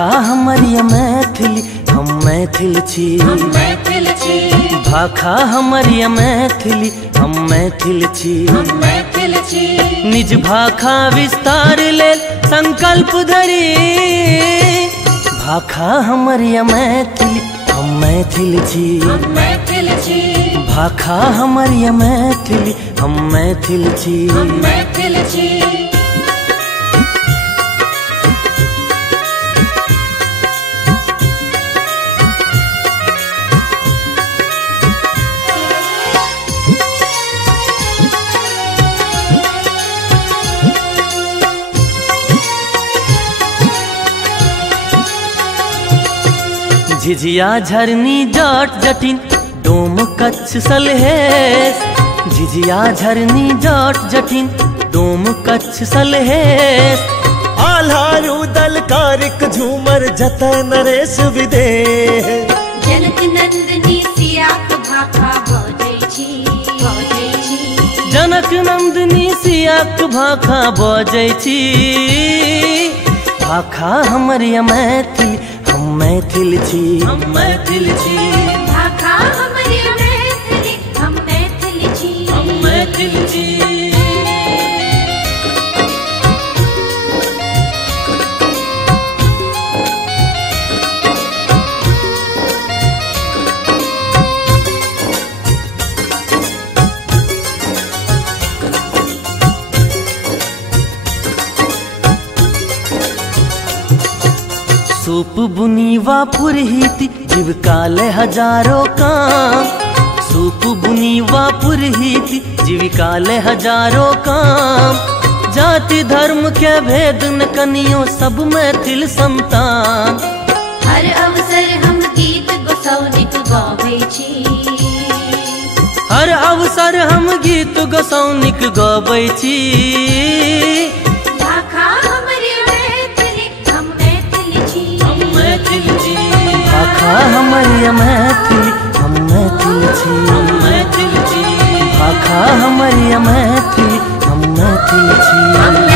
भाखा हमर ये मैथिली हम मैथिल छी, भाखा हमर ये मैथिली हम मैथिल छी। निज भाखा विस्तार लेल संकल्प धरी, भाखा हमर ये मैथिली हम मैथिल छी, भाखा हमर ये मैथिली हम मैथिल छी। झिझिया झरनी जाट जटिन डोम कच्छ सलहेस, झिझिया झरनी जाट जटिन डोम कच्छ सलहेस। आल्हा रुदल कारिक झूमर जत नरेश विदेह, जनक नंदनी सियाक भाखा बजै छी, जनक नंदनी सियाक भाखा बजै छी। भाखा हमर ये मैथिली हम मैथिल छी, भाखा हमर ये मैथिली हम मैथिल छी। सूप बुनीवा पुरहित जीविका ले हजारों काम, सूप बुनीवा पुरहित जीविका ले हजारों काम। जाति धर्म के भेद न कनियो सब मैथिल संतान, हर अवसर हम गीत गोसौनिक गाबै छी, हर अवसर हम गीत गोसौनिक गाबै छी। भाखा हमर ये मैथिली हम मैथिल छी, भाखा हमर ये मैथिली हम मैथिल छी, भाखा हमर ये मैथिली हम मैथिल छी।